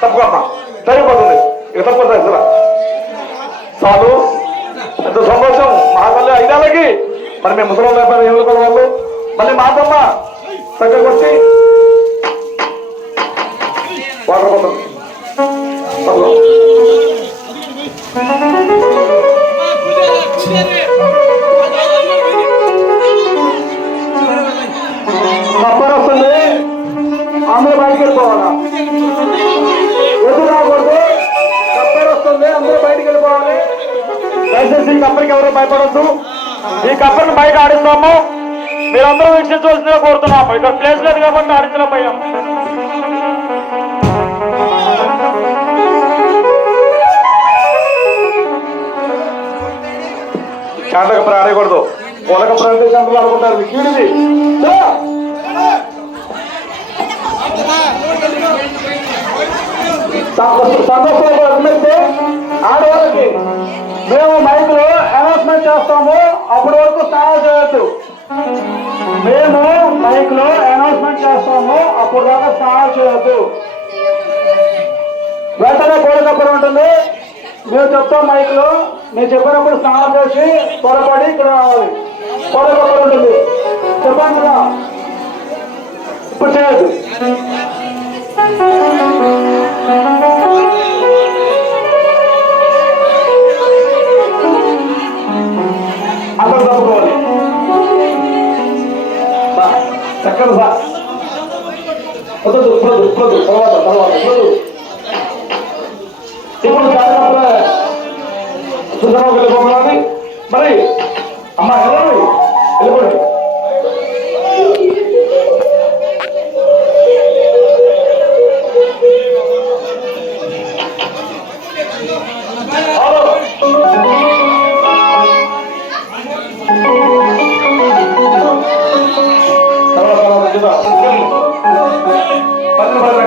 తప్పుకోమ్మా జరిగిపోతుంది ఇక తప్పకుండా ఇద్దరా చాలు ఎంత సంతోషం మా తల్లి ఐదేళ్ళకి మరి మేము ముసలి వ్యాపారం ఏళ్ళు కూడా వాళ్ళు మళ్ళీ మాతమ్మ దగ్గరకు వచ్చి వాటర్ పోతుంది కప్పర్ వస్తుంది అందరూ బయటికి వెళ్ళిపోవాలా ఎదురు రాకూడదు కప్పర్ వస్తుంది అందరూ బయటికి వెళ్ళిపోవాలి దయచేసి ఈ కప్పర్కి ఎవరు భయపడద్దు ఈ కప్పర్ని బయట ఆడిస్తాము మీరందరూ వీక్షించవలసిందిగా కోరుతున్నాము ఇక్కడ ప్లేస్ లేదు కాబట్టి ఆడించలేకపోయాం చాండ కప్పర్ ఆడకూడదు పూల కప్పర్ అంటే చంద్రులు ఆడుకుంటారు కీడిది సంతోషంగా ఆడవాళ్ళకి మేము మైకులో అనౌన్స్మెంట్ చేస్తాము అప్పటి వరకు స్నానం చేయొద్దు మేము మైకులో అనౌన్స్మెంట్ చేస్తాము అప్పుడు దాకా స్నానం చేయొద్దు వెంటనే కోడికప్పర్ ఉంటుంది మేము చెప్తాం మైకులో మేము చెప్పినప్పుడు స్నానం చేసి త్వరపడి ఇక్కడ రావాలి కోడికప్పర్ ఉంటుంది చెప్పండి కదా ఇప్పుడు చేయొద్దు అందరూ తప్పుకోవాలి చక్కగా సార్ వద్దు తర్వాత ఇప్పుడు కార్యక్రమంలో సుందరం వెళ్ళిపోవాలి మరి అమ్మ వెళ్ళిపోండి పక్కన